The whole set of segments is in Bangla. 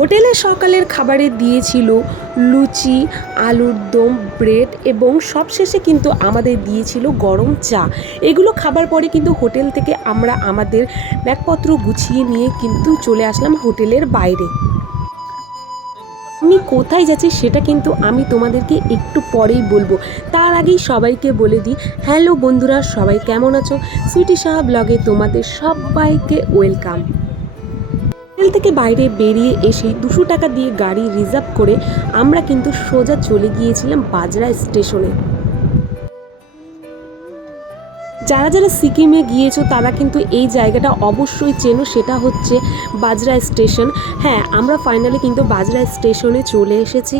হোটেলে সকালের খাবারে দিয়েছিল লুচি, আলুর দম, ব্রেড এবং সবশেষে কিন্তু আমাদের দিয়েছিল গরম চা। এগুলো খাবার পরে কিন্তু হোটেল থেকে আমরা আমাদের ব্যাগপত্র গুছিয়ে নিয়ে কিন্তু চলে আসলাম হোটেলের বাইরে। আমি কোথায় যাচ্ছি সেটা কিন্তু আমি তোমাদেরকে একটু পরেই বলবো। তার আগেই সবাইকে বলে দিই, হ্যালো বন্ধুরা, সবাই কেমন আছো? সুইটি সাহা ব্লগে তোমাদের সবাইকে ওয়েলকাম। হোটেল থেকে বাইরে বেরিয়ে এসে 200 টাকা দিয়ে গাড়ি রিজার্ভ করে আমরা কিন্তু সোজা চলে গিয়েছিলাম বাজরা স্টেশনে। যারা যারা সিকিমে গিয়েছো তারা কিন্তু এই জায়গাটা অবশ্যই চেনো, সেটা হচ্ছে বাজরা স্টেশন। হ্যাঁ, আমরা ফাইনালি কিন্তু বাজরা স্টেশনে চলে এসেছি।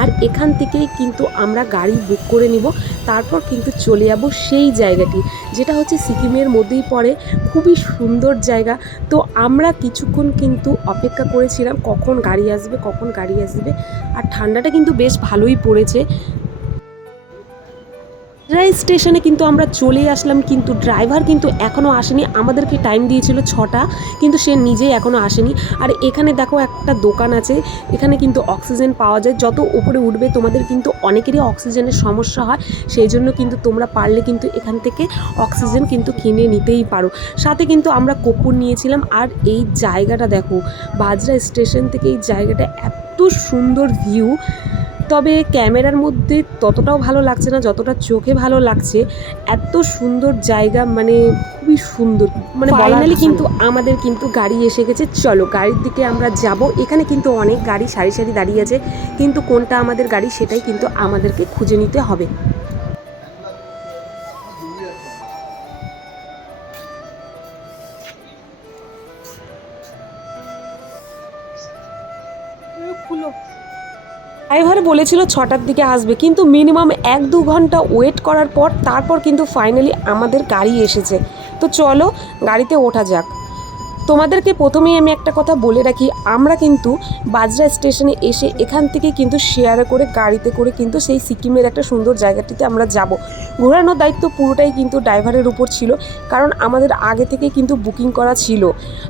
আর এখান থেকেই কিন্তু আমরা গাড়ি বুক করে নিব, তারপর কিন্তু চলে যাব সেই জায়গাটি, যেটা হচ্ছে সিকিমের মধ্যেই পড়ে। খুবই সুন্দর জায়গা। তো আমরা কিছুক্ষণ কিন্তু অপেক্ষা করেছিলাম কখন গাড়ি আসবে, কখন গাড়ি আসবে। আর ঠান্ডাটা কিন্তু বেশ ভালোই পড়েছে। বাজরা স্টেশনে কিন্তু আমরা চলে আসলাম, কিন্তু ড্রাইভার কিন্তু এখনও আসেনি। আমাদেরকে টাইম দিয়েছিল 6টা, কিন্তু সে নিজেই এখনও আসেনি। আর এখানে দেখো একটা দোকান আছে, এখানে কিন্তু অক্সিজেন পাওয়া যায়। যত উপরে উঠবে তোমাদের কিন্তু অনেকেরই অক্সিজেনের সমস্যা হয়, সেই জন্য কিন্তু তোমরা পারলে কিন্তু এখান থেকে অক্সিজেন কিন্তু কিনে নিতেই পারো। সাথে কিন্তু আমরা কর্পূর নিয়েছিলাম। আর এই জায়গাটা দেখো, বাজরা স্টেশন থেকে এই জায়গাটা এত সুন্দর ভিউ। তবে ক্যামেরার মধ্যে ততটাও ভালো লাগছে না যতটা চোখে ভালো লাগছে। এত সুন্দর জায়গা, মানে খুবই সুন্দর। মানে ফাইনালি কিন্তু আমাদের কিন্তু গাড়ি এসে গেছে। চলো গাড়ির দিকে আমরা যাব। এখানে কিন্তু অনেক গাড়ি সারি সারি দাঁড়িয়ে আছে, কিন্তু কোনটা আমাদের গাড়ি সেটাই কিন্তু আমাদেরকে খুঁজে নিতে হবে। ড্রাইভার বলেছিল 6টার দিকে আসবে, কিন্তু মিনিমাম 1-2 ঘন্টা ওয়েট করার পর তারপর কিন্তু ফাইনালি আমাদের গাড়ি এসেছে। তো চলো গাড়িতে ওঠা যাক। তোমাদেরকে প্রথমেই আমি একটা কথা বলে রাখি, আমরা কিন্তু বাজরা স্টেশনে এসে এখান থেকে কিন্তু শেয়ারে করে গাড়িতে করে কিন্তু সেই সিকিমের একটা সুন্দর জায়গাটিতে আমরা যাব। ঘোরানোর দায়িত্ব পুরোটাই কিন্তু ড্রাইভারের উপর ছিল, কারণ আমাদের আগে থেকে কিন্তু বুকিং করা ছিল।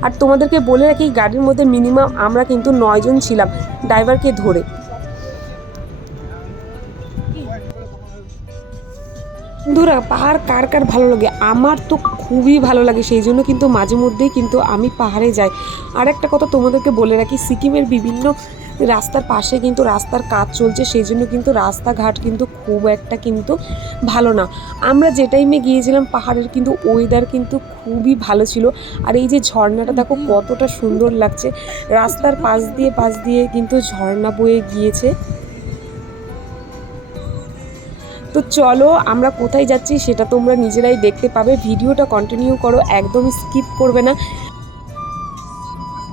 আর তোমাদেরকে বলে রাখি, গাড়ির মধ্যে মিনিমাম আমরা কিন্তু 9 জন ছিলাম ড্রাইভারকে ধরে। বন্ধুরা, পাহাড় কার কার ভালো লাগে? আমার তো খুবই ভালো লাগে, সেই জন্য কিন্তু মাঝে মধ্যেই কিন্তু আমি পাহাড়ে যাই। আর একটা কথা তোমাদেরকে বলে রাখি, সিকিমের বিভিন্ন রাস্তার পাশে কিন্তু রাস্তার কাজ চলছে, সেই জন্য কিন্তু রাস্তাঘাট কিন্তু খুব একটা কিন্তু ভালো না। আমরা যে টাইমে গিয়েছিলাম পাহাড়ের কিন্তু ওয়েদার কিন্তু খুবই ভালো ছিল। আর এই যে ঝর্ণাটা দেখো কতটা সুন্দর লাগছে, রাস্তার পাশ দিয়ে কিন্তু ঝর্ণা বয়ে গিয়েছে। তো চলো আমরা কোথায় যাচ্ছি সেটা তোমরা নিজেরাই দেখতে পাবে। ভিডিওটা কন্টিনিউ করো, একদম স্কিপ করবে না।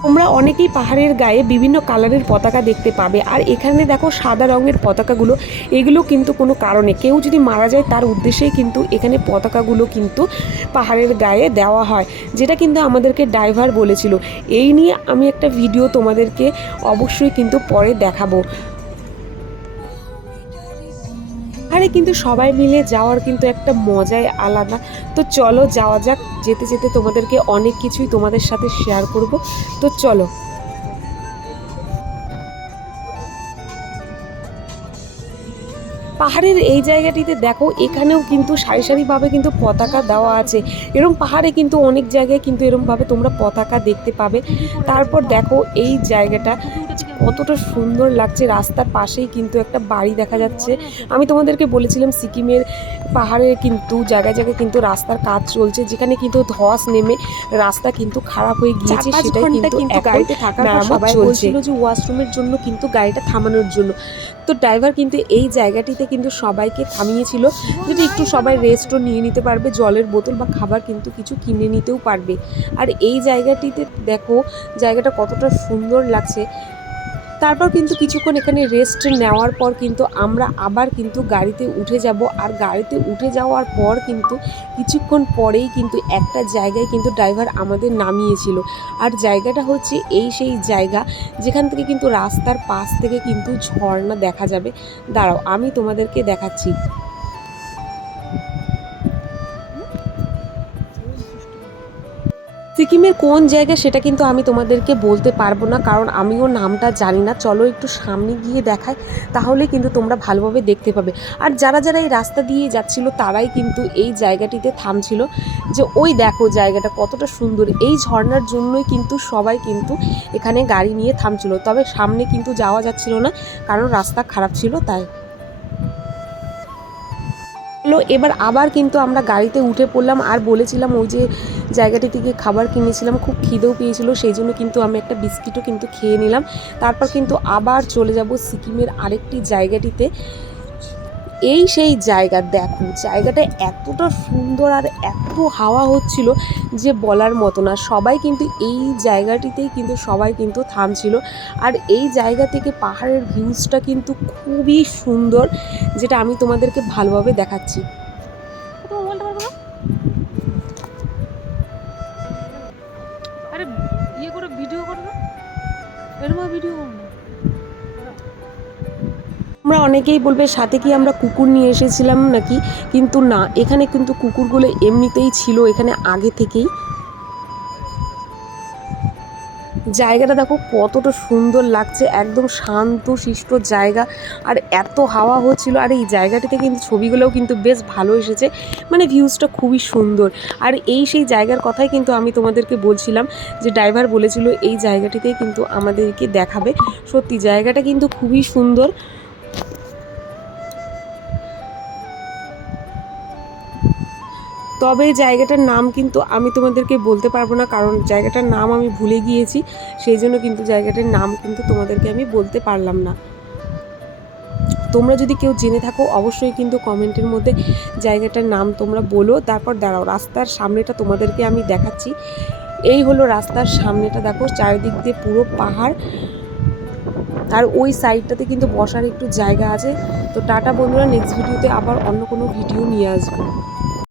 তোমরা অনেকেই পাহাড়ের গায়ে বিভিন্ন কালারের পতাকা দেখতে পাবে। আর এখানে দেখো সাদা রঙের পতাকাগুলো, এগুলো কিন্তু কোনো কারণে কেউ যদি মারা যায় তার উদ্দেশ্যেই কিন্তু এখানে পতাকাগুলো কিন্তু পাহাড়ের গায়ে দেওয়া হয়, যেটা কিন্তু আমাদেরকে ড্রাইভার বলেছিল। এই নিয়ে আমি একটা ভিডিও তোমাদেরকে অবশ্যই কিন্তু পরে দেখাবো। আরে কিন্তু সবাই মিলে যাওয়ার কিন্তু একটা মজাই আলাদা। তো চলো যাওয়া যাক। যেতে যেতে তোমাদেরকে অনেক কিছুই তোমাদের সাথে শেয়ার করব। তো চলো। পাহাড়ের এই জায়গাটিতে দেখো, এখানেও কিন্তু সারি সারিভাবে কিন্তু পতাকা দেওয়া আছে। এরকম পাহাড়ে কিন্তু অনেক জায়গায় কিন্তু এরকমভাবে তোমরা পতাকা দেখতে পাবে। তারপর দেখো এই জায়গাটা কতটা সুন্দর লাগছে, রাস্তার পাশেই কিন্তু একটা বাড়ি দেখা যাচ্ছে। আমি তোমাদেরকে বলেছিলাম সিকিমের পাহাড়ে কিন্তু জায়গায় জায়গায় কিন্তু রাস্তার কাজ চলছে, যেখানে কিন্তু ধস নেমে রাস্তা কিন্তু খারাপ হয়ে গিয়েছে। সেটাই কিন্তু গাড়িতে থাকার পর সবাই বলছিল যে ওয়াশরুমের জন্য কিন্তু গাড়িটা থামানোর জন্য। তো ড্রাইভার কিন্তু এই জায়গাটিতে কিন্তু সবাইকে থামিয়েছিল, যদি একটু সবাই রেস্টও নিয়ে নিতে পারবে, জলের বোতল বা খাবার কিন্তু কিছু কিনে নিতেও পারবে। আর এই জায়গাটিতে দেখো জায়গাটা কতটা সুন্দর লাগছে। তারপর কিন্তু কিছুক্ষণ এখানে রেস্ট নেওয়ার পর কিন্তু আমরা আবার কিন্তু গাড়িতে উঠে যাব। আর গাড়িতে উঠে যাওয়ার পর কিন্তু কিছুক্ষণ পরেই কিন্তু একটা জায়গায় কিন্তু ড্রাইভার আমাদের নামিয়েছিল। আর জায়গাটা হচ্ছে এই সেই জায়গা যেখান থেকে কিন্তু রাস্তার পাশ থেকে কিন্তু ঝর্ণা দেখা যাবে। দাঁড়াও আমি তোমাদেরকে দেখাচ্ছি। সিকিমের কোন জায়গা সেটা কিন্তু আমি তোমাদেরকে বলতে পারবো না, কারণ আমিও নামটা জানি না। চলো একটু সামনে গিয়ে দেখায়, তাহলে কিন্তু তোমরা ভালোভাবে দেখতে পাবে। আর যারা যারা এই রাস্তা দিয়ে যাচ্ছিল তারাই কিন্তু এই জায়গাটিতে থামছিল, যে ওই দেখো জায়গাটা কতটা সুন্দর। এই ঝর্ণার জন্যই কিন্তু সবাই কিন্তু এখানে গাড়ি নিয়ে থামছিল, তবে সামনে কিন্তু যাওয়া যাচ্ছিল না, কারণ রাস্তা খারাপ ছিল তাই। এবার আবার কিন্তু আমরা গাড়িতে উঠে পড়লাম, আর বলেছিলাম ওই যে জায়গাটি থেকে খাবার কিনেছিলাম, খুব খিদেও পেয়েছিল, সেই জন্য কিন্তু আমি একটা বিস্কিটও কিন্তু খেয়ে নিলাম। তারপর কিন্তু আবার চলে যাব সিকিমের আরেকটি জায়গাটিতে। এই সেই জায়গা, দেখো জায়গাটা এতটা সুন্দর আর এত হাওয়া হচ্ছিল যে বলার মতো না। সবাই কিন্তু এই জায়গাটিতেই কিন্তু সবাই কিন্তু থামছিল, আর এই জায়গা থেকে পাহাড়ের ভিউজটা কিন্তু খুবই সুন্দর, যেটা আমি তোমাদেরকে ভালোভাবে দেখাচ্ছি। আরে ইয়ে করে ভিডিও করো না, এরকম ভিডিও করো না। আমরা অনেকেই বলবে সাথে কি আমরা কুকুর নিয়ে এসেছিলাম নাকি, কিন্তু না, এখানে কিন্তু কুকুরগুলো এমনিতেই ছিল এখানে আগে থেকেই। জায়গাটা দেখো কতটা সুন্দর লাগছে, একদম শান্ত শিষ্ট জায়গা, আর এত হাওয়া হচ্ছিল। আর এই জায়গাটিতে কিন্তু ছবিগুলোও কিন্তু বেশ ভালো এসেছে, মানে ভিউজটা খুবই সুন্দর। আর এই সেই জায়গার কথাই কিন্তু আমি তোমাদেরকে বলছিলাম, যে ড্রাইভার বলেছিল এই জায়গাটিতেই কিন্তু আমাদেরকে দেখাবে। সত্যি জায়গাটা কিন্তু খুবই সুন্দর। তবে জায়গাটার নাম কিন্তু আমি তোমাদেরকে বলতে পারবো না, কারণ জায়গাটার নাম আমি ভুলে গিয়েছি, সেই জন্য কিন্তু জায়গাটার নাম কিন্তু তোমাদেরকে আমি বলতে পারলাম না। তোমরা যদি কেউ জেনে থাকো অবশ্যই কিন্তু কমেন্টের মধ্যে জায়গাটার নাম তোমরা বলো। তারপর দাঁড়াও, রাস্তার সামনেটা তোমাদেরকে আমি দেখাচ্ছি। এই হলো রাস্তার সামনেটা, দেখো চারিদিক দিয়ে পুরো পাহাড়, আর ওই সাইডটাতে কিন্তু বসার একটু জায়গা আছে। তো টাটা বন্ধুরা, নেক্সট ভিডিওতে আবার অন্য কোনো ভিডিও নিয়ে আসবো।